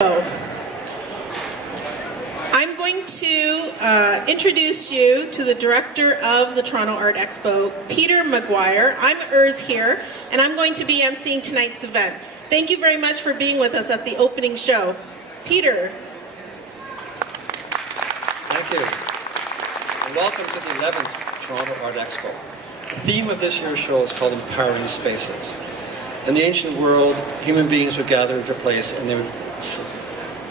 I'm going to introduce you to the director of the Toronto Art Expo, Peter Maguire. I'm Urs here, and I'm going to be emceeing tonight's event. Thank you very much for being with us at the opening show. Peter. Thank you. And welcome to the 11th Toronto Art Expo. The theme of this year's show is called Empowering Spaces. In the ancient world, human beings would gather into a place, and they would,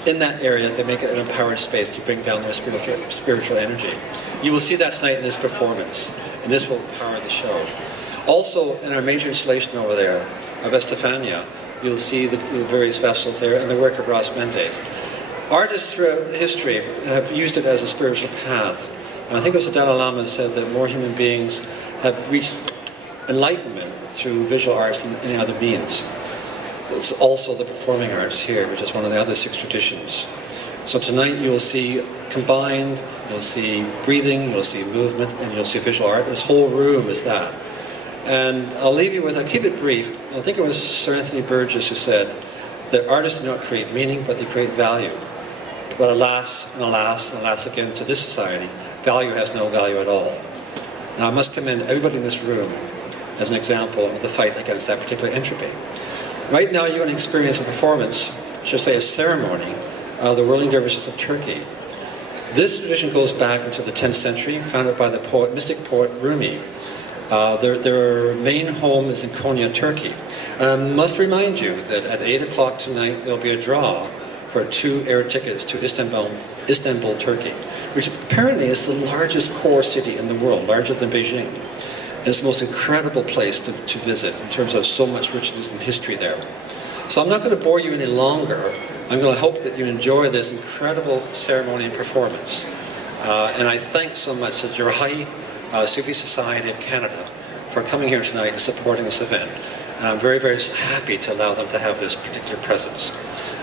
in that area, they make it an empowered space to bring down their spiritual energy. You will see that tonight in this performance, and this will empower the show. Also, in our major installation over there of Estefania, you'll see the various vessels there and the work of Ross Mendes. Artists throughout history have used it as a spiritual path. And I think it was the Dalai Lama said that more human beings have reached enlightenment through visual arts than any other means. It's also the performing arts here, which is one of the other 6 traditions. So tonight you will see combined, you'll see breathing, you'll see movement, and you'll see visual art. This whole room is that. And I'll leave you with, I'll keep it brief. I think it was Sir Anthony Burgess who said that artists do not create meaning, but they create value. But alas, and alas, and alas again, to this society, value has no value at all. Now I must commend everybody in this room as an example of the fight against that particular entropy. Right now you're going to experience a performance, I should say a ceremony, of the whirling dervishes of Turkey. This tradition goes back into the 10th century, founded by the mystic poet Rumi. Their main home is in Konya, Turkey. And I must remind you that at 8 o'clock tonight there'll be a draw for 2 air tickets to Istanbul, Turkey, which apparently is the largest core city in the world, larger than Beijing. And it's the most incredible place to visit in terms of so much richness and history there. So I'm not going to bore you any longer. I'm going to hope that you enjoy this incredible ceremony and performance. And I thank so much the Jarahi Sufi Society of Canada for coming here tonight and supporting this event. And I'm very, very happy to allow them to have this particular presence.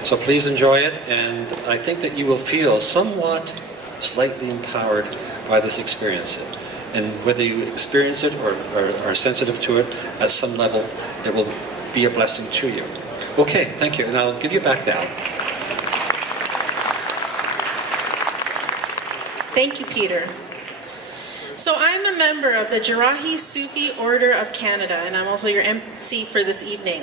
So please enjoy it, and I think that you will feel somewhat slightly empowered by this experience. And whether you experience it or are sensitive to it at some level, it will be a blessing to you. Okay, thank you, and I'll give you back now. Thank you, Peter. So I'm a member of the Jarahi Sufi Order of Canada, and I'm also your MC for this evening.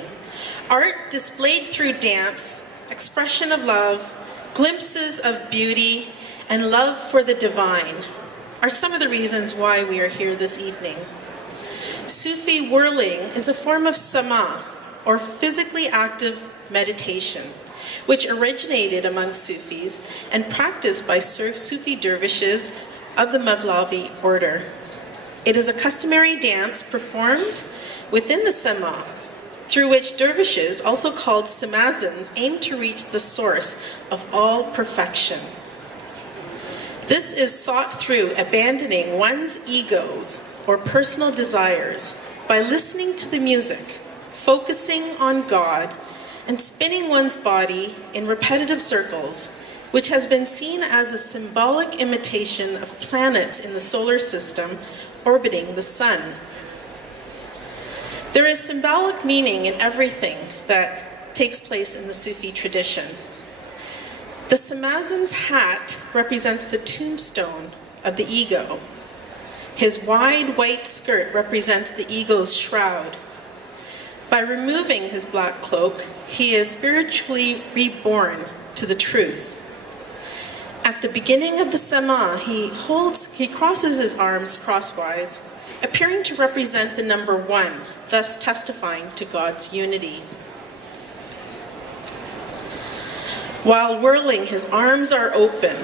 Art displayed through dance, expression of love, glimpses of beauty, and love for the divine are some of the reasons why we are here this evening. Sufi whirling is a form of Sema, or physically active meditation, which originated among Sufis and practiced by Sufi dervishes of the Mevlavi order. It is a customary dance performed within the Sema, through which dervishes, also called Semazins, aim to reach the source of all perfection. This is sought through abandoning one's egos or personal desires by listening to the music, focusing on God, and spinning one's body in repetitive circles, which has been seen as a symbolic imitation of planets in the solar system orbiting the sun. There is symbolic meaning in everything that takes place in the Sufi tradition. The Semazin's hat represents the tombstone of the ego. His wide white skirt represents the ego's shroud. By removing his black cloak, he is spiritually reborn to the truth. At the beginning of the Sema, he crosses his arms crosswise, appearing to represent the number 1, thus testifying to God's unity. While whirling, his arms are open,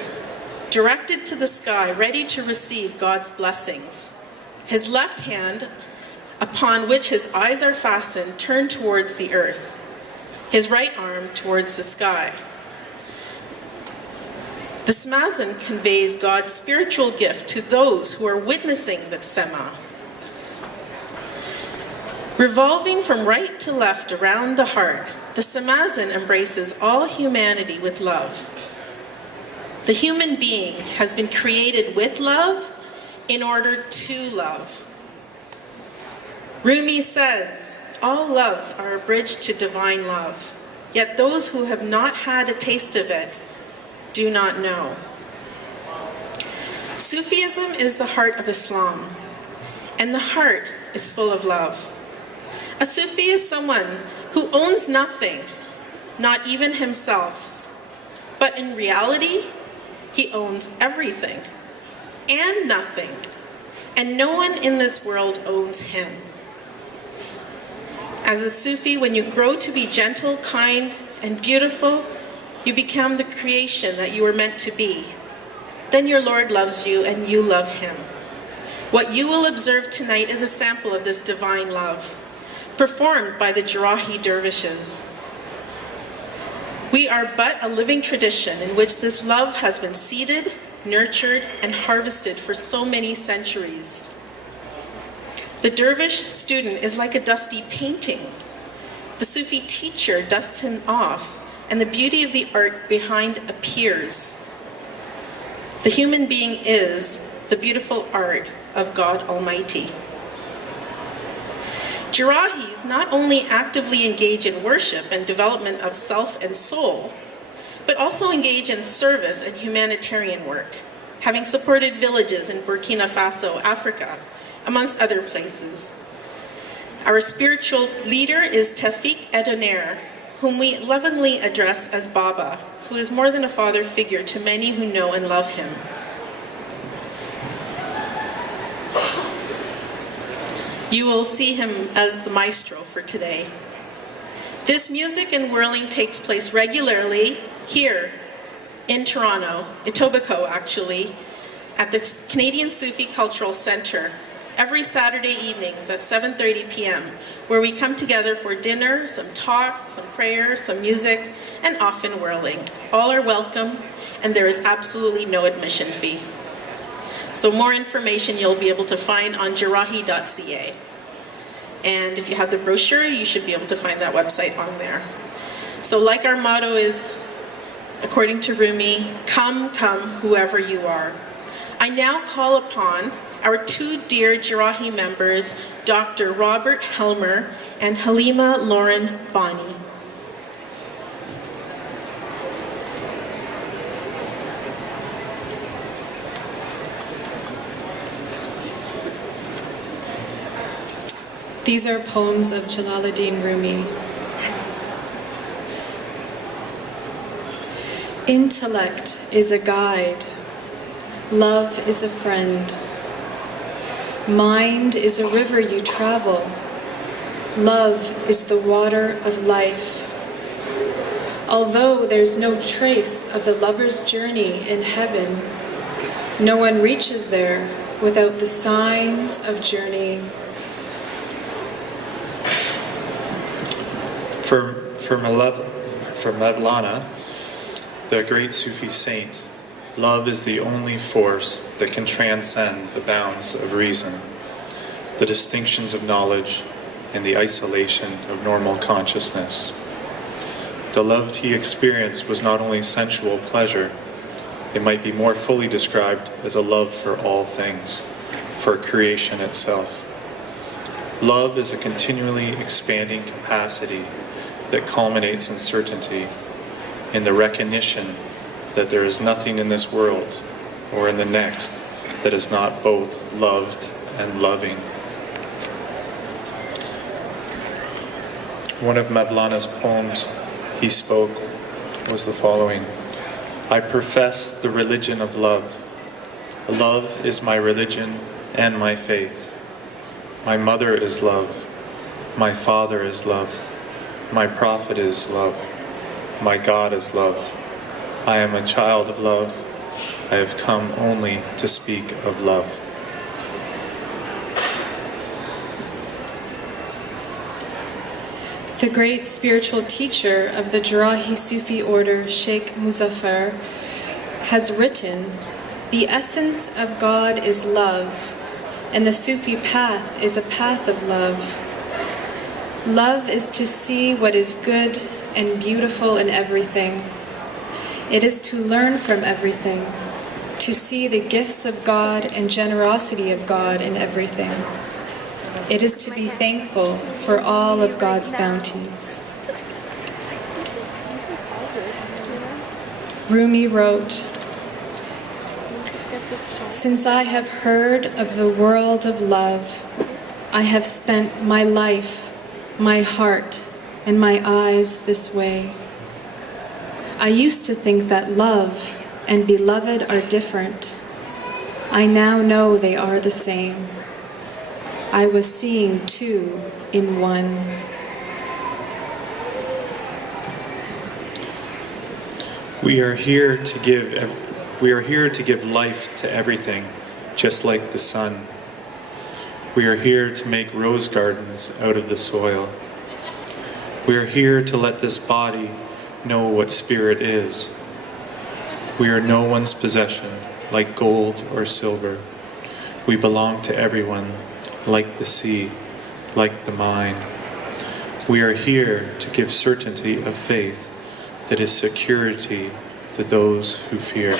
directed to the sky, ready to receive God's blessings. His left hand, upon which his eyes are fastened, turned towards the earth, his right arm towards the sky. The Semazin conveys God's spiritual gift to those who are witnessing the Sema. Revolving from right to left around the heart, the Semazin embraces all humanity with love. The human being has been created with love in order to love. Rumi says, all loves are a bridge to divine love. yet those who have not had a taste of it do not know. Sufism is the heart of Islam, and the heart is full of love. A Sufi is someone who owns nothing, not even himself, but in reality, he owns everything and nothing, and no one in this world owns him. As a Sufi, when you grow to be gentle, kind, and beautiful, you become the creation that you were meant to be. Then your Lord loves you and you love him. What you will observe tonight is a sample of this divine love, performed by the Jarahi dervishes. We are but a living tradition in which this love has been seeded, nurtured, and harvested for so many centuries. The dervish student is like a dusty painting. The Sufi teacher dusts him off, and the beauty of the art behind appears. The human being is the beautiful art of God Almighty. Jarahis not only actively engage in worship and development of self and soul, but also engage in service and humanitarian work, having supported villages in Burkina Faso, Africa, amongst other places. Our spiritual leader is Tafik Edonair, whom we lovingly address as Baba, who is more than a father figure to many who know and love him. You will see him as the maestro for today. This music and whirling takes place regularly here in Toronto, Etobicoke actually, at the Canadian Sufi Cultural Centre, every Saturday evenings at 7:30 p.m., where we come together for dinner, some talk, some prayer, some music, and often whirling. All are welcome, and there is absolutely no admission fee. So more information you'll be able to find on jarahi.ca. And if you have the brochure, you should be able to find that website on there. So like our motto is, according to Rumi, come, come, whoever you are. I now call upon our two dear Jarahi members, Dr. Robert Helmer and Halima Lauren Bani. These are poems of Jalaluddin Rumi. Intellect is a guide. Love is a friend. Mind is a river you travel. Love is the water of life. Although there's no trace of the lover's journey in heaven, no one reaches there without the signs of journeying. For Mevlana, the great Sufi saint, love is the only force that can transcend the bounds of reason, the distinctions of knowledge, and the isolation of normal consciousness. The love he experienced was not only sensual pleasure, it might be more fully described as a love for all things, for creation itself. Love is a continually expanding capacity that culminates in certainty, in the recognition that there is nothing in this world or in the next that is not both loved and loving. One of Mevlana's poems he spoke was the following: I profess the religion of love. Love is my religion and my faith. My mother is love. My father is love. My prophet is love. My God is love. I am a child of love. I have come only to speak of love. The great spiritual teacher of the Jarahi Sufi order, Sheikh Muzaffar, has written, "The essence of God is love, and the Sufi path is a path of love. Love is to see what is good and beautiful in everything. It is to learn from everything, to see the gifts of God and generosity of God in everything. It is to be thankful for all of God's bounties." Rumi wrote, "Since I have heard of the world of love, I have spent my life, my heart, and my eyes this way. I used to think that love and beloved are different. I now know they are the same. I was seeing two in one." We are here to give life to everything, just like the sun. We are here to make rose gardens out of the soil. We are here to let this body know what spirit is. We are no one's possession, like gold or silver. We belong to everyone, like the sea, like the mine. We are here to give certainty of faith that is security to those who fear.